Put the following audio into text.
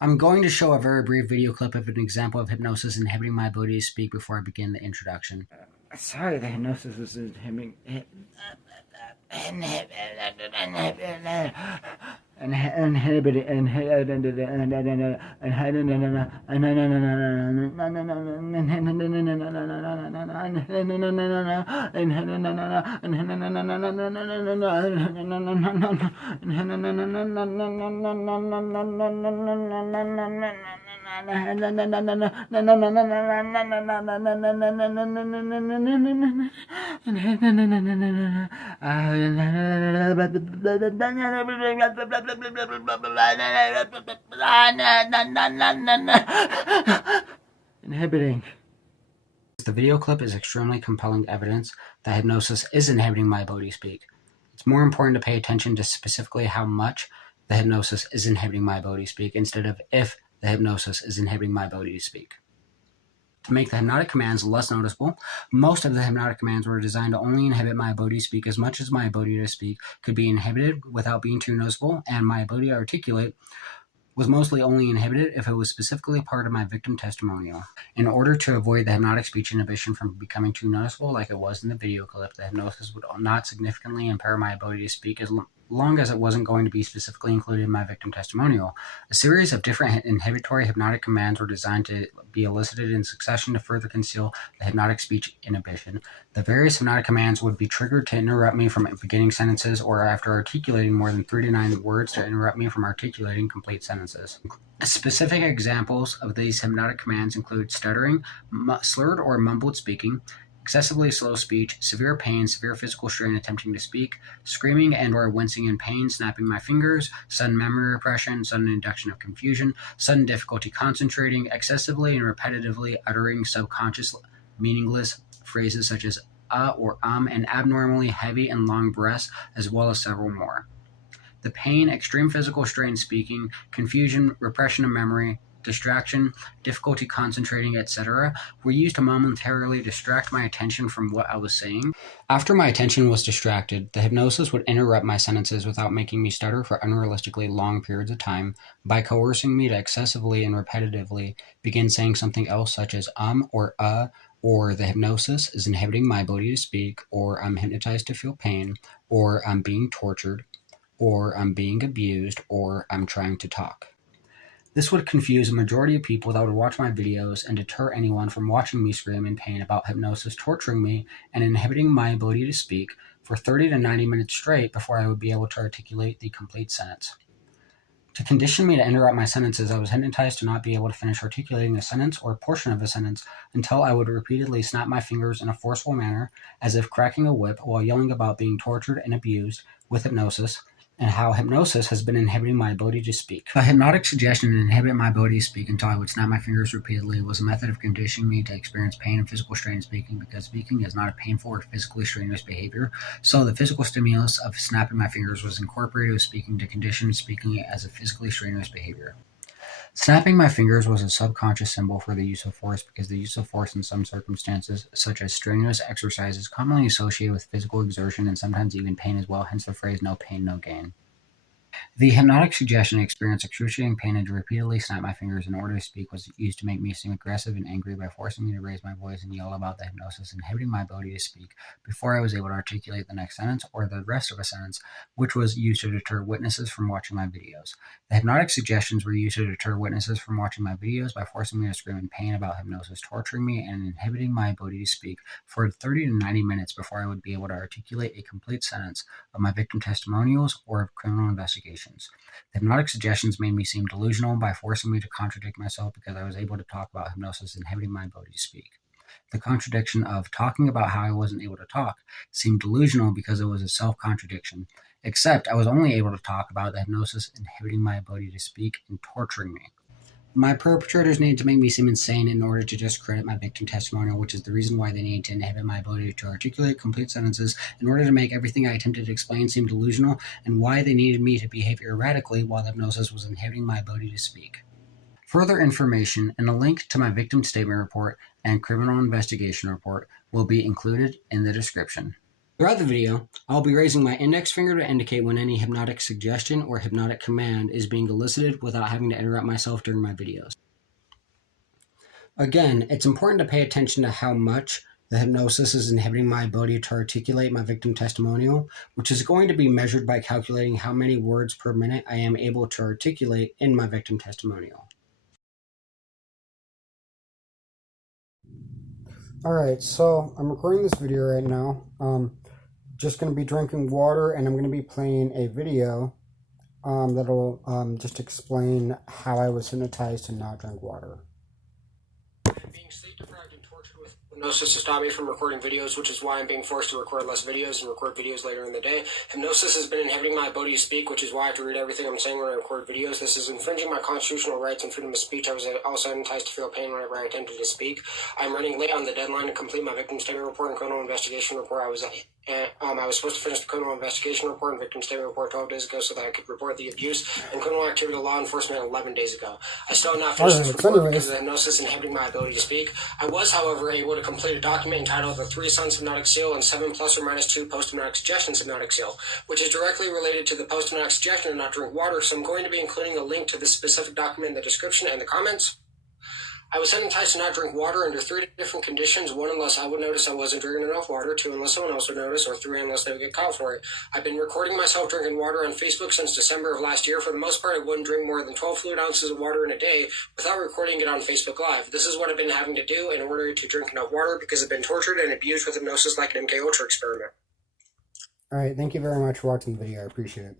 I'm going to show a very brief video clip of an example of hypnosis inhibiting my ability to speak before I begin the introduction. Sorry, the hypnosis was inhibiting. Inhibiting. The video clip is extremely compelling evidence that hypnosis is inhibiting my ability to speak. It's more important to pay attention to specifically how much the hypnosis is inhibiting my ability to speak instead of if the hypnosis is inhibiting my ability to speak. To make the hypnotic commands less noticeable, most of the hypnotic commands were designed to only inhibit my ability to speak as much as my ability to speak could be inhibited without being too noticeable, and my ability to articulate was mostly only inhibited if it was specifically part of my victim testimonial. In order to avoid the hypnotic speech inhibition from becoming too noticeable like it was in the video clip, the hypnosis would not significantly impair my ability to speak as long as it wasn't going to be specifically included in my victim testimonial. A series of different inhibitory hypnotic commands were designed to be elicited in succession to further conceal the hypnotic speech inhibition. The various hypnotic commands would be triggered to interrupt me from beginning sentences or after articulating more than 3 to 9 words to interrupt me from articulating complete sentences. Specific examples of these hypnotic commands include stuttering, slurred or mumbled speaking, excessively slow speech, severe pain, severe physical strain attempting to speak, screaming and or wincing in pain, snapping my fingers, sudden memory repression, sudden induction of confusion, sudden difficulty concentrating, excessively and repetitively uttering subconscious meaningless phrases such as or and abnormally heavy and long breaths, as well as several more. The pain, extreme physical strain speaking, confusion, repression of memory, distraction, difficulty concentrating, etc., were used to momentarily distract my attention from what I was saying. After my attention was distracted, the hypnosis would interrupt my sentences without making me stutter for unrealistically long periods of time by coercing me to excessively and repetitively begin saying something else such as or the hypnosis is inhibiting my ability to speak, or I'm hypnotized to feel pain, or I'm being tortured, or I'm being abused, or I'm trying to talk. This would confuse a majority of people that would watch my videos and deter anyone from watching me scream in pain about hypnosis torturing me and inhibiting my ability to speak for 30 to 90 minutes straight before I would be able to articulate the complete sentence. To condition me to interrupt my sentences, I was hypnotized to not be able to finish articulating a sentence or a portion of a sentence until I would repeatedly snap my fingers in a forceful manner, as if cracking a whip, while yelling about being tortured and abused with hypnosis, and how hypnosis has been inhibiting my ability to speak. A hypnotic suggestion to inhibit my ability to speak until I would snap my fingers repeatedly was a method of conditioning me to experience pain and physical strain in speaking, because speaking is not a painful or physically strenuous behavior, so the physical stimulus of snapping my fingers was incorporated with speaking to condition speaking as a physically strenuous behavior. Snapping my fingers was a subconscious symbol for the use of force, because the use of force in some circumstances, such as strenuous exercise, is commonly associated with physical exertion and sometimes even pain as well, hence the phrase "no pain, no gain." The hypnotic suggestion to experience excruciating pain and to repeatedly snap my fingers in order to speak was used to make me seem aggressive and angry by forcing me to raise my voice and yell about the hypnosis inhibiting my ability to speak before I was able to articulate the next sentence or the rest of a sentence, which was used to deter witnesses from watching my videos. The hypnotic suggestions were used to deter witnesses from watching my videos by forcing me to scream in pain about hypnosis torturing me and inhibiting my ability to speak for 30 to 90 minutes before I would be able to articulate a complete sentence of my victim testimonials or of criminal investigations. The hypnotic suggestions made me seem delusional by forcing me to contradict myself because I was able to talk about hypnosis inhibiting my ability to speak. The contradiction of talking about how I wasn't able to talk seemed delusional because it was a self-contradiction, except I was only able to talk about the hypnosis inhibiting my ability to speak and torturing me. My perpetrators needed to make me seem insane in order to discredit my victim testimonial, which is the reason why they needed to inhibit my ability to articulate complete sentences in order to make everything I attempted to explain seem delusional, and why they needed me to behave erratically while the hypnosis was inhibiting my ability to speak. Further information and a link to my victim statement report and criminal investigation report will be included in the description. Throughout the video, I'll be raising my index finger to indicate when any hypnotic suggestion or hypnotic command is being elicited without having to interrupt myself during my videos. Again, it's important to pay attention to how much the hypnosis is inhibiting my ability to articulate my victim testimonial, which is going to be measured by calculating how many words per minute I am able to articulate in my victim testimonial. Alright, so I'm recording this video right now. Just going to be drinking water, and I'm going to be playing a video that'll just explain how I was hypnotized to not drink water. Being sleep deprived and tortured with hypnosis to stop me from recording videos, which is why I'm being forced to record less videos and record videos later in the day. Hypnosis has been inhibiting my ability to speak, which is why I have to read everything I'm saying when I record videos. This is infringing my constitutional rights and freedom of speech. I was also hypnotized to feel pain whenever I attempted to speak. I'm running late on the deadline to complete my victim statement report and criminal investigation report. I was supposed to finish the criminal investigation report and victim statement report 12 days ago so that I could report the abuse and criminal activity to law enforcement 11 days ago. I still have not finished this report because of the hypnosis inhibiting my ability to speak. I was, however, able to complete a document entitled The 3 Sons Hypnotic Seal and 7 ± 2 Post-Hypnotic Suggestions Hypnotic Seal, which is directly related to the post-hypnotic suggestion to not drink water, so I'm going to be including a link to this specific document in the description and the comments. I was hypnotized to not drink water under 3 different conditions. 1, unless I would notice I wasn't drinking enough water. 2, unless someone else would notice. Or 3, unless they would get caught for it. I've been recording myself drinking water on Facebook since December of last year. For the most part, I wouldn't drink more than 12 fluid ounces of water in a day without recording it on Facebook Live. This is what I've been having to do in order to drink enough water because I've been tortured and abused with hypnosis like an MK Ultra experiment. Alright, thank you very much for watching the video. I appreciate it.